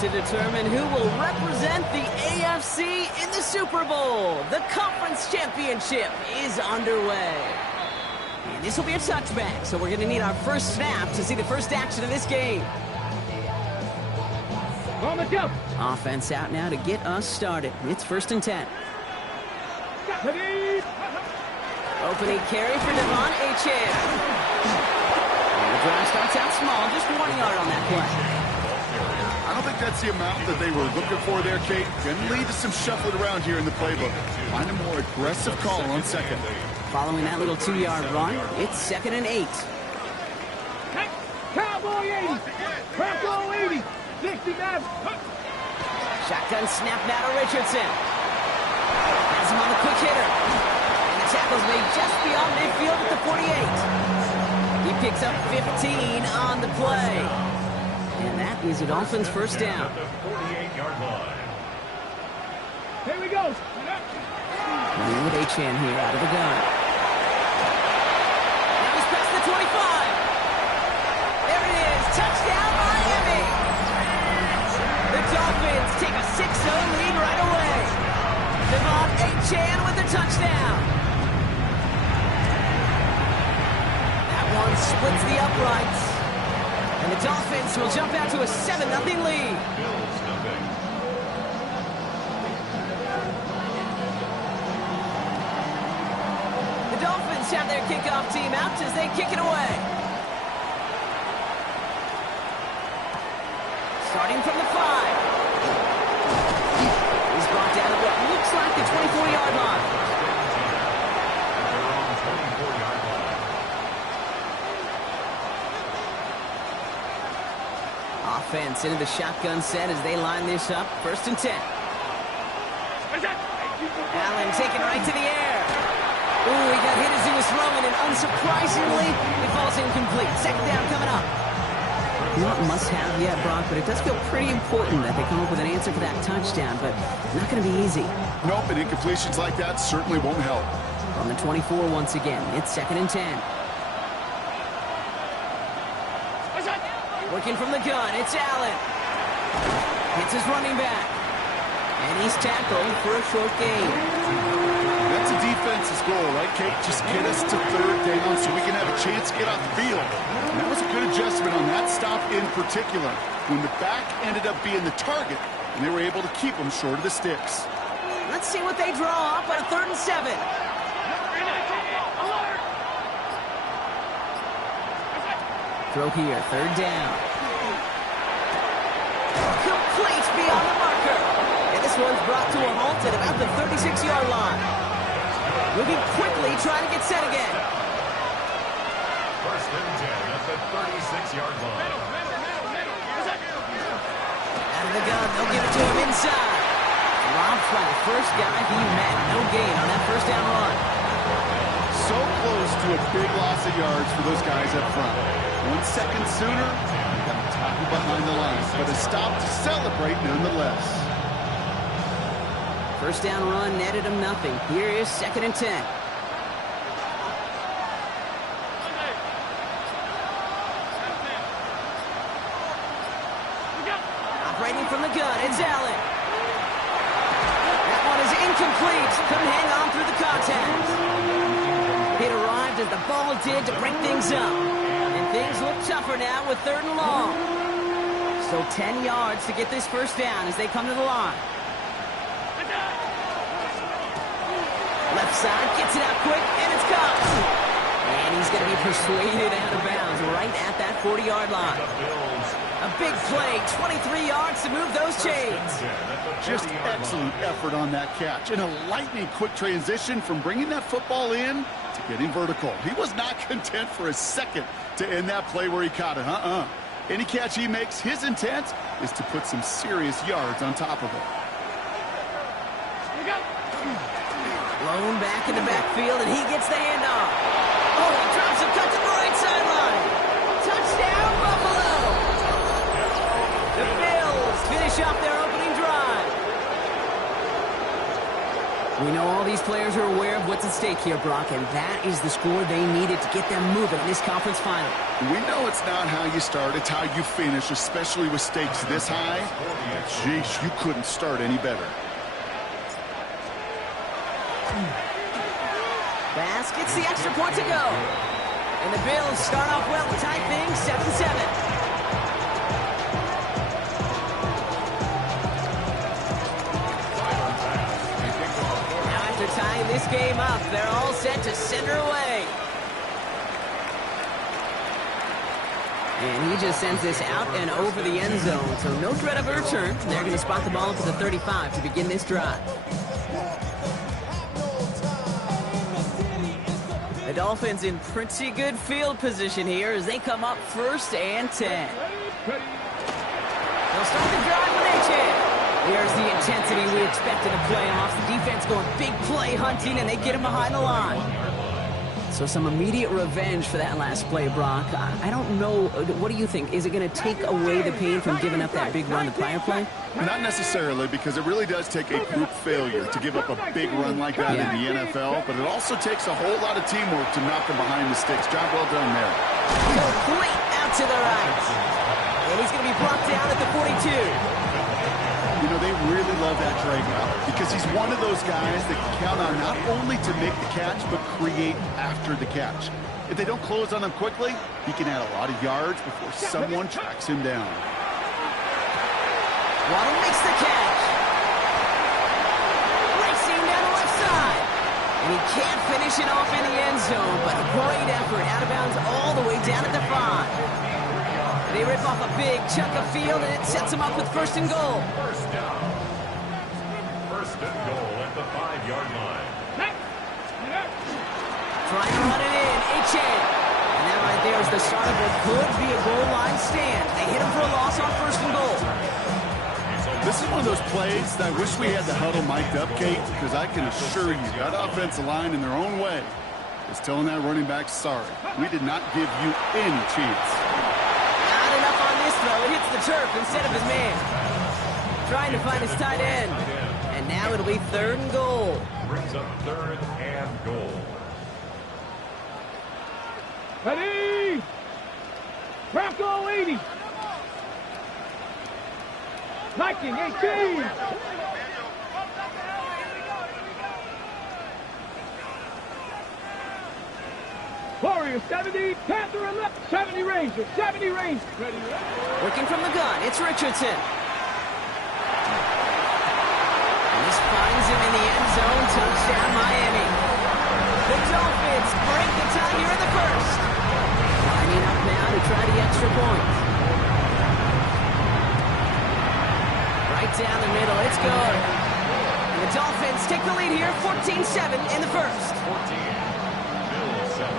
to determine who will represent the AFC in the Super Bowl. The conference championship is underway. And this will be a touchback, so we're going to need our first snap to see the first action of this game. Offense out now to get us started. It's 1st and 10. Opening carry for Devon Achane. The drive starts out small, just 1 yard on that play. I don't think that's the amount that they were looking for there, Kate. Can lead to some shuffling around here in the playbook. Find a more aggressive call on second. Following that little 2-yard run, it's 2nd and 8. Cowboy 80! Cowboy 80! 69! Shotgun snap now to Richardson. Has him on the quick hitter. And the tackle's made just beyond midfield at the 48. He picks up 15 on the play. And that is a Dolphins first down. Here we go. Running with Achane here out of the gun. Now he's past the 25. There it is. Touchdown, Miami. The Dolphins take a 6-0 lead right away. Devon Achane with the touchdown. That one splits the uprights. And the Dolphins will jump out to a 7-0 lead. The Dolphins have their kickoff team out as they kick it away. Starting from the 5. He's brought down at what looks like the 24-yard line. Offense into the shotgun set as they line this up. 1st and 10. Allen taken right to the air. Ooh, he got hit as he was throwing, and unsurprisingly, it falls incomplete. 2nd down coming up. Not must-have yet, Brock, but it does feel pretty important that they come up with an answer for that touchdown, but not going to be easy. Nope, and incompletions like that certainly won't help. From the 24 once again, it's 2nd and 10. Working from the gun, it's Allen. Hits his running back. And he's tackled for a short gain. That's a defense's goal, right, Kate? Just get us to 3rd down so we can have a chance to get off the field. And that was a good adjustment on that stop in particular, when the back ended up being the target, and they were able to keep them short of the sticks. Let's see what they draw up on a 3rd and 7. Throw here, 3rd down. Complete beyond the marker. And this one's brought to a halt at about the 36-yard line. Moving quickly, trying to get set again. 1st and 10 at the 36-yard line. Out of the gun, they'll give it to him inside. Robbed by the first guy he met. No gain on that 1st down run. So close to a big loss of yards for those guys up front. 1 second sooner, they got the tackle behind the line, but a stop to celebrate nonetheless. 1st down run netted him nothing. Here is 2nd and 10. Operating from the gun, it's Allen. That one is incomplete. Couldn't hang on through the contact. It arrived as the ball did to break things up. And things look tougher now with 3rd and long. So 10 yards to get this 1st down as they come to the line. Left side, gets it out quick, and it's caught. And he's going to be persuaded out of bounds right at that 40-yard line. A big play, 23 yards to move those chains. Just excellent effort on that catch. And a lightning quick transition from bringing that football in to getting vertical. He was not content for a second to end that play where he caught it. Any catch he makes, his intent is to put some serious yards on top of it. Blown back in the backfield, and he gets the handoff. Oh, he drops a cut to the right sideline. Touchdown, Buffalo! The Bills finish off their opening drive. We know all these players are aware of what's at stake here, Brock, and that is the score they needed to get them moving in this conference final. We know it's not how you start, it's how you finish, especially with stakes this high. Jeez, you couldn't start any better. Bass gets the extra point to go. And the Bills start off well to tie things 7-7. Tying this game up, they're all set to send her away. And he just sends this out and over the end zone, so no threat of a return. They're going to spot the ball up at the 35 to begin this drive. The Dolphins in pretty good field position here as they come up 1st and 10. They'll start the drive with H-Head. Here's the intensity we expect in the playoffs. The defense going big play hunting, and they get him behind the line. So some immediate revenge for that last play, Brock. I don't know. What do you think? Is it going to take away the pain from giving up that big run the prior play? Not necessarily, because it really does take a group failure to give up a big run like that in the NFL, but it also takes a whole lot of teamwork to knock them behind the sticks. Job well done there. Complete out to the right. And he's going to be brought down at the 42. You know, they really love that drag route because he's one of those guys that can count on not only to make the catch, but create after the catch. If they don't close on him quickly, he can add a lot of yards before someone tracks him down. Waddle makes the catch. Racing down the left side. And he can't finish it off in the end zone, but a great effort out of bounds all the way down at the 5. They rip off a big chunk of field, and it sets them up with 1st and goal. First down. 1st and goal at the 5-yard line. Trying to run it in, H.A. And that right there is the start of what could be a goal line stand. They hit him for a loss on 1st and goal. This is one of those plays that I wish we had the huddle mic'd up, Kate, because I can assure you that offensive line in their own way is telling that running back, sorry, we did not give you any chance. Enough on this throw. It hits the turf instead of his man. Trying to find his tight end. And now it'll be 3rd and goal. Brings up 3rd and goal. Ready! Bronco 80! Viking 18! Warrior 70, Panther 11, 70 Ranger, 70 Ranger. Ready? Working from the gun, it's Richardson. And this finds him in the end zone, touchdown Miami. The Dolphins break the tie here in the 1st. Lining up now to try the extra point. Right down the middle, it's good. And the Dolphins take the lead here, 14-7 in the 1st. 14, Bills 7.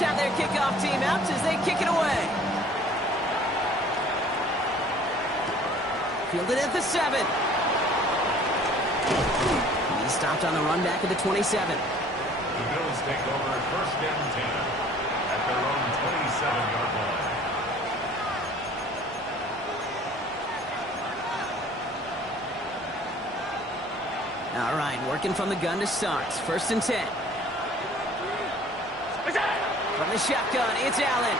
Have their kickoff team out as they kick it away. Fielded at the 7. He stopped on the run back at the 27. The Bills take over 1st and 10 at their own 27-yard line. All right, working from the gun to start. 1st and 10. From the shotgun, it's Allen.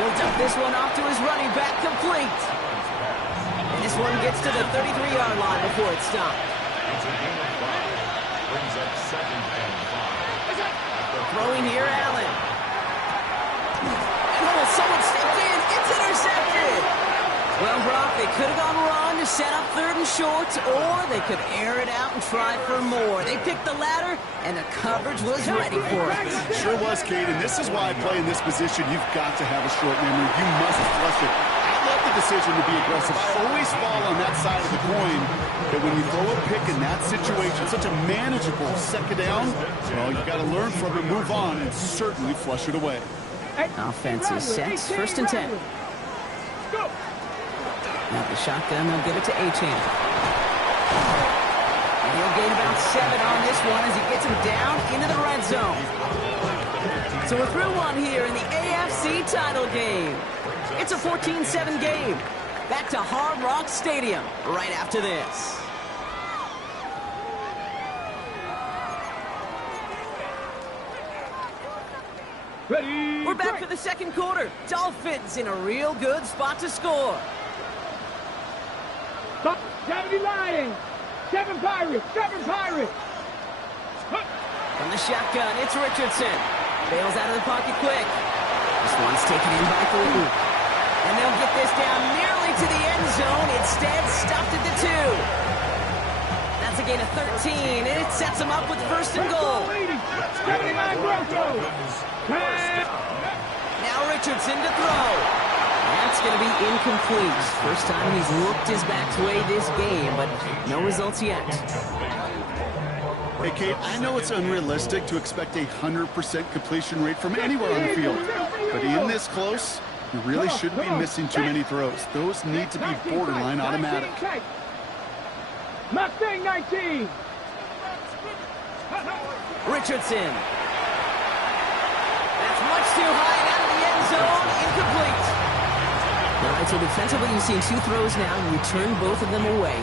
He'll dump this one off to his running back, complete. And this one gets to the 33-yard line before it's stopped. It's a gain of 5. Brings up 2nd and 5. Throwing here, Allen. And someone stepped in. It's intercepted. Well, Brock, they could have gone run to set up 3rd and short, or they could air it out and try for more. They picked the latter, and the coverage was ready for it. Sure was, Kate, and this is why I play in this position. You've got to have a short memory. You must flush it. I love the decision to be aggressive. I always fall on that side of the coin that when you throw a pick in that situation, such a manageable 2nd down, well, you got to learn from it, move on, and certainly flush it away. Offense is set. 1st and 10. Go! Now the shotgun, they'll give it to Achane. And he'll gain about 7 on this one as he gets him down into the red zone. So we're through one here in the AFC title game. It's a 14-7 game. Back to Hard Rock Stadium right after this. Ready, We're back break. for the second quarter. Dolphins in a real good spot to score. Stop. 70 Lions. 7 Pirates. 7 Pirates. From the shotgun, it's Richardson. Bails out of the pocket quick. This one's taken in by Gluten. And they'll get this down nearly to the end zone. Instead, stopped at the 2. That's a gain of 13, and it sets them up with first and goal. 79 Broncos. Now Richardson to throw. That's going to be incomplete. First time he's looked his back way this game, but no results yet. Hey, Kate, I know it's unrealistic to expect a 100% completion rate from anywhere on the field. But in this close, you really shouldn't be missing too many throws. Those need to be borderline automatic. Mustang 19. Richardson. That's much too high and out of the end zone. Incomplete. All right, so defensively you've seen 2 throws now, and you turn both of them away.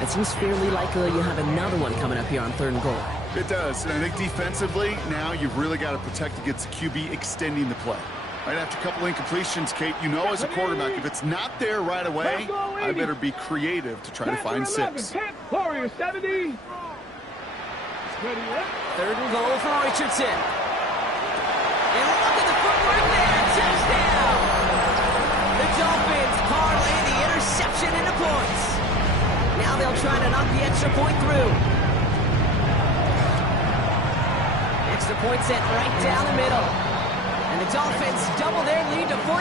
It seems fairly likely you have another one coming up here on 3rd and goal. It does, and I think defensively, now you've really got to protect against the QB extending the play. Right after a couple incompletions, Kate, you know as a quarterback, if it's not there right away, I better be creative to try to find 6. Warriors 70. 3rd and goal for Richardson. And look at the footwork there. Touchdown! The Dolphins parlay the interception into points. Now they'll try to knock the extra point through. Extra point sent right down the middle. And the Dolphins double their lead to 14.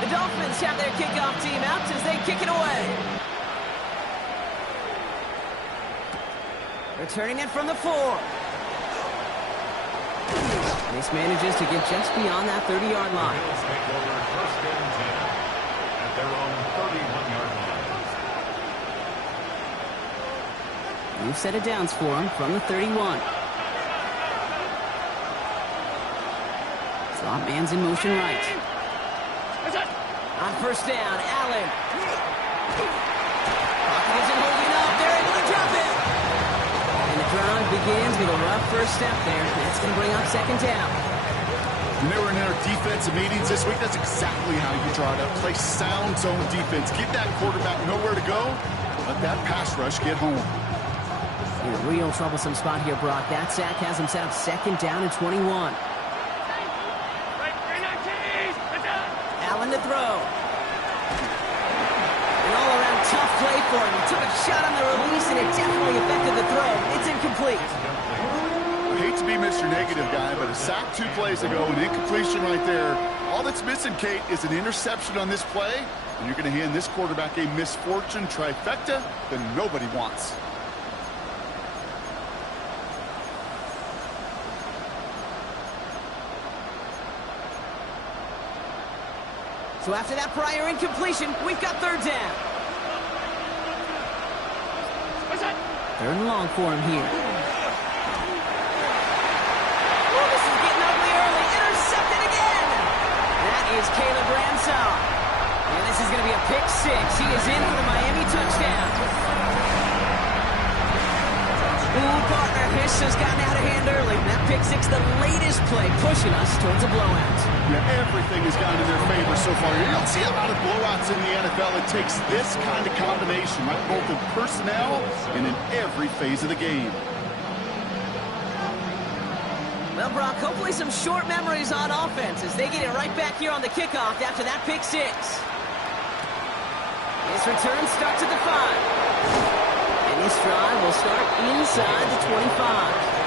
The Dolphins have their kickoff team out as they kick it away. Returning it from the 4. This manages to get just beyond that 30-yard line. Bills take over first and 10 at their own 31-yard line. New set of downs for him from the 31. Slot man's in motion right. On first down, Allen. Pocket isn't holding up. They're able to drop it. And the drive begins with a rough first step there. That's going to bring up 2nd down. When they were in their defensive meetings this week, that's exactly how you draw it up. Play sound zone defense. Get that quarterback nowhere to go. Let that pass rush get home. In a real troublesome spot here, Brock. That sack has him set up 2nd down and 21. Allen to throw. An all-around tough play for him. He took a shot on the release, and it definitely affected the throw. It's incomplete. I hate to be Mr. Negative guy, but a sack 2 plays ago, an incompletion right there. All that's missing, Kate, is an interception on this play, and you're going to hand this quarterback a misfortune trifecta that nobody wants. So after that prior incompletion, we've got 3rd down. 3rd and long for him here. Oh, this is getting ugly early. Intercepted again. That is Caleb Ransall. And this is going to be a pick 6. He is in for the Miami touchdown. Ooh, partner, Hiss has gotten out of hand early. That pick 6, the latest play, pushing us towards a blowout. Yeah, everything has gone in their favor so far. You don't see a lot of blowouts in the NFL. It takes this kind of combination, right? Both in personnel and in every phase of the game. Well, Brock, hopefully some short memories on offense as they get it right back here on the kickoff after that pick 6. This return starts at the 5. And this drive will start inside the 25.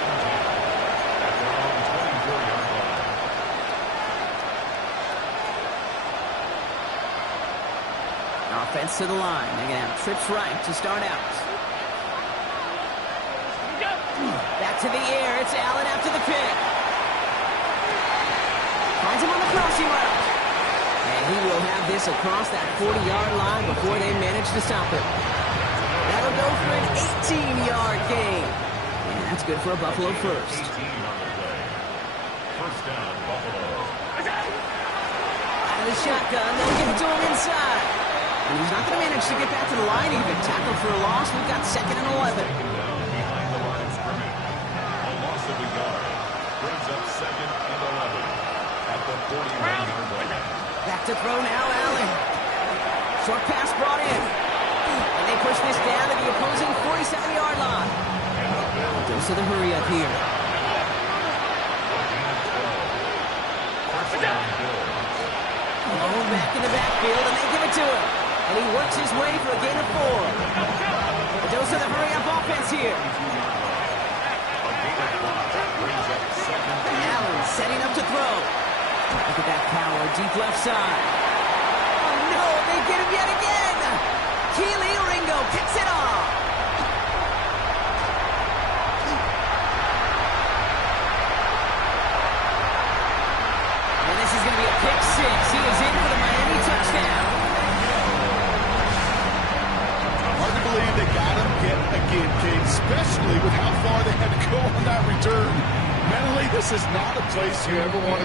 Offense to the line. They're going to have trips right to start out. Back to the air. It's Allen after the pick. Finds him on the crossing route. And He will have this across that 40-yard line before they manage to stop it. That'll go for an 18-yard gain. And that's good for a Buffalo first. 18 on the play. First down, Buffalo. Out of the shotgun, they'll give it to him inside. And he's not going to manage to get back to the line even. Tackled for a loss. We've got 2nd and 11. Second down behind the line of scrimmage. A loss of a yard brings up 2nd and 11 at the 41-yard line. Back to throw now, Allen. Short pass brought in. And they push this down to the opposing 47-yard line. Dose of the hurry up here. Oh, back in the backfield, and they give it to him. And he works his way for a gain of 4. A dose of the hurry up offense here. Allen setting up to throw. Look at that power, deep left side. Oh, no, they get him yet again. Keely Ringo picks it off. And this is going to be a pick 6. He is in for the Miami touchdown. Hard to believe they got him yet again, Kate, especially with how far they had to go on that return. Mentally, this is not a place you ever want to